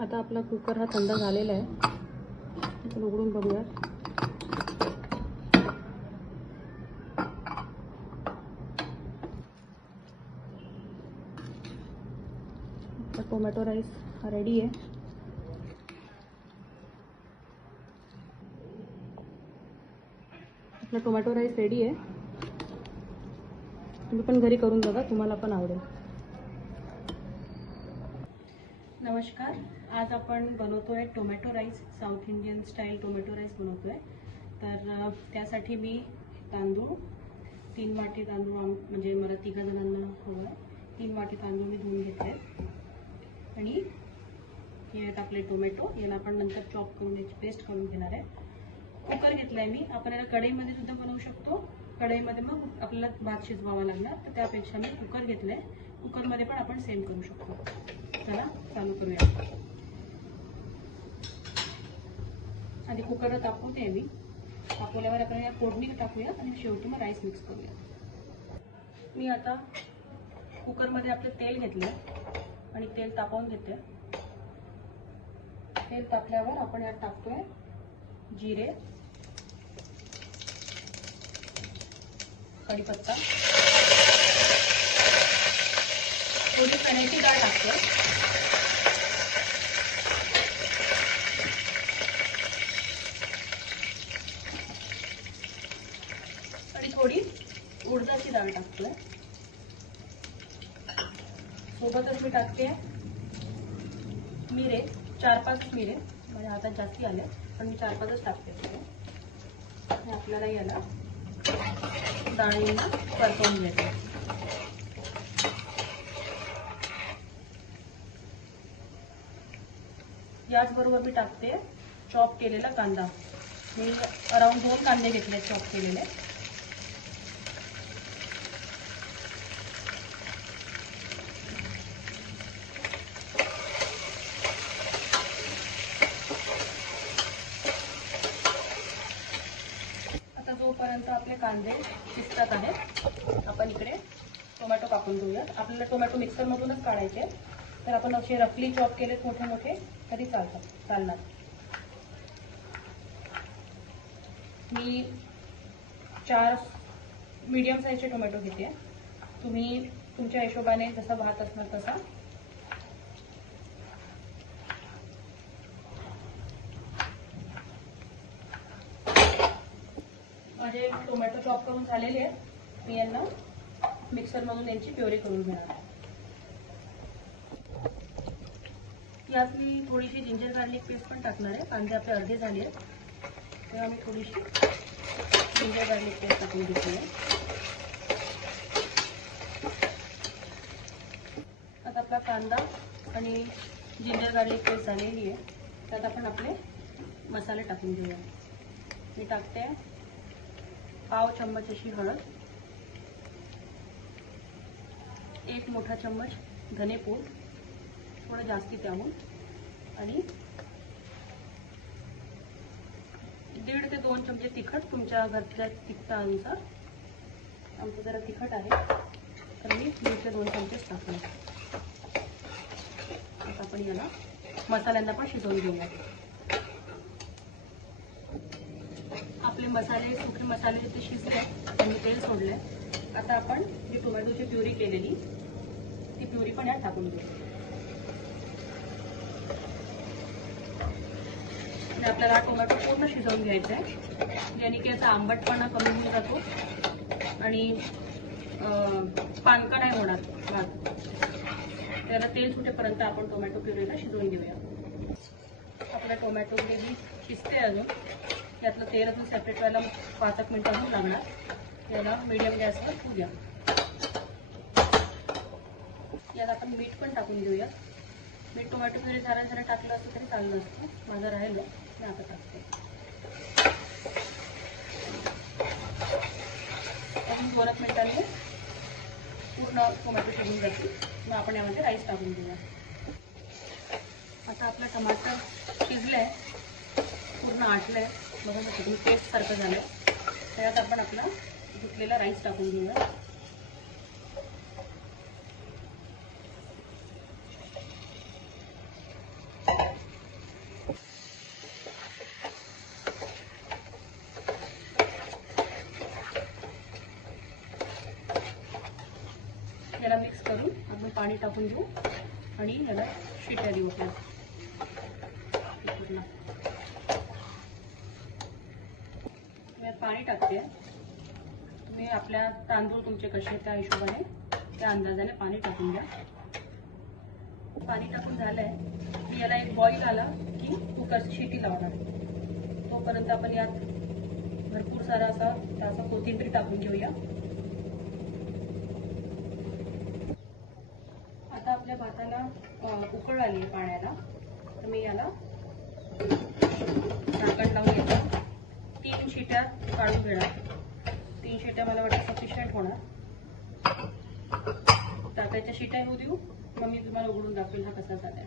आता आपला कुकर हा थंड झालेला आहे, आपण उघडून बघूया. टोमॅटो राईस हा रेडी आहे. आपला टोमॅटो राईस रेडी आहे. तुम्ही पण घरी करून बघा, तुम्हाला पण आवडेल. नमस्कार, आज आपण बनवतोय tomato rice. South Indian style tomato rice बनवतोय. तर त्यासाठी मी तांदूळ 3 वाटी तांदूळ, म्हणजे मला 3 जणांना हवं, 3 वाटी तांदूळ मी धुवून घेतले. आणि हे टाकले टोमॅटो, याला आपण नंतर चॉप करून याची पेस्ट करून घेणार आहे. कुकर घेतलाय मी. आपण याला कढईमध्ये सुद्धा बनवू शकतो. कढईमध्ये मग आपल्याला भात शिजवावा लागणार, तर त्यापेक्षा मी कुकर घेतलाय. कुकरमध्ये पण आपण सेम करू शकतो. चला चालू करूया. आधी कुकर तापवते मी. तापवल्यावर आपण या फोडणी टाकूया आणि शेवटी मग राईस मिक्स करूया. मी आता कुकरमध्ये आपले तेल घेतले आणि तेल तापवून घेते. तेल तापल्यावर आपण यात टाकतोय जिरे, कढीपत्ता, थोडी चण्याची डाळ टाकतोय, आणि थोडी उडदाची डाळ टाकतोय. सोबतच मी टाकते मिरे, 4-5 मिरे. माझ्या हातात जास्ती आले पण मी 4-5च टाकते. आणि आपल्याला याला डाळींना परतवून घ्यायचं. याचबरोबर मी टाकते चॉप केलेला कांदा. मी अराउंड 2 कांदे घेतले चॉप केलेले. आता जोपर्यंत आपले कांदे शिजतात आहेत, आपण इकडे टोमॅटो कापून घेऊयात. आपल्याला टोमॅटो मिक्सरमधूनच काढायचे, तर आपण असे रफली चॉप केलेत मोठे मोठे तरी चालणार. मी 4 मीडियम साईजचे टोमॅटो घेते. तुम्ही तुमच्या हिशोबाने जसा भात असणार तसा. माझे टोमॅटो चॉप करून झालेले आहेत. मी यांना मिक्सरमधून यांची प्युरी करून घेणार आहे. यात मी थोडीशी जिंजर गार्लिक पेस्ट पण टाकणार आहे. कांदे आपले अर्धे झाले आहेत, तेव्हा मी थोडीशी जिंजर गार्लिक पेस्ट टाकून घेतली आहे. आता आपला कांदा आणि जिंजर गार्लिक पेस्ट झालेली आहे. त्यात आपण आपले मसाले टाकून घेऊया. मी टाकते पाव चम्मच अशी हळद, 1 मोठा चम्मच धनेपूड, थोडं जास्ती त्याहून, आणि 1.5 ते 2 चमचे तिखट, तुमच्या घरच्या तिखटानुसार. आमचं जरा तिखट आहे तर मी 1.5 ते 2 चमचेच टाकले. आता आपण याला मसाल्यांना पण शिजवून घेऊया. आपले मसाले, सुके मसाले जिथे शिजले त्यांनी तेल सोडले. आता आपण जी टोमॅटोची प्युरी केलेली ती प्युरी पण यात टाकून घेऊ. आणि आपल्याला टोमॅटो पूर्ण शिजवून घ्यायचा आहे, ज्याने की याचा आंबटपणा कमी होऊन जातो आणि पानका नाही होणार भात. त्याला तेल सुटेपर्यंत आपण टोमॅटो प्युरीला शिजवून घेऊया. आपल्या टोमॅटो ग्रेव्ही शिजते अजून. यातलं तेल अजून सेपरेट व्हायला 5 मिनिटं अजून लागणार. याला मीडियम गॅसवर ठेवूया. याला आपण मीठ पण टाकून घेऊया. मीठ टोमॅटो प्युरी जरा टाकलं असतं तरी चाललं असतं. माझं राहिलं, मी आता टाकते. अजून 2 मिनिटांनी पूर्ण टोमॅटो शिजून जातील. मग आपण यामध्ये राईस टाकून घेऊया. आता आपलं टमाटर शिजलंय, पूर्ण आटलंय. बघा तुम्ही पेस्ट सारखं झालंय. त्यात आपण आपला धुतलेला राईस टाकून घेऊया. पाणी टाकून देऊ आणि याला शिट्या देऊ आपल्याला. पाणी टाकते. तुम्ही आपल्या तांदूळ तुमचे कसे त्या हिशोबाने त्या अंदाजाने पाणी टाकून द्या. पाणी टाकून झालंय की याला एक बॉईल आला की कुकर शिटी लावणार. तोपर्यंत आपण यात भरपूर सारा असा कोथिंबीर टाकून घेऊया. आता आपल्या भाताला उकळ आली पाण्याला, तर मी याला झाकण लावून घेतो. 3 शिट्या काढून घेणार. 3 शिट्या मला वाटतं सफिशियंट होणार. टाकायच्या शिट्या होऊ देऊ, मग मी तुम्हाला उघडून दाखवेल हा कसा झालाय.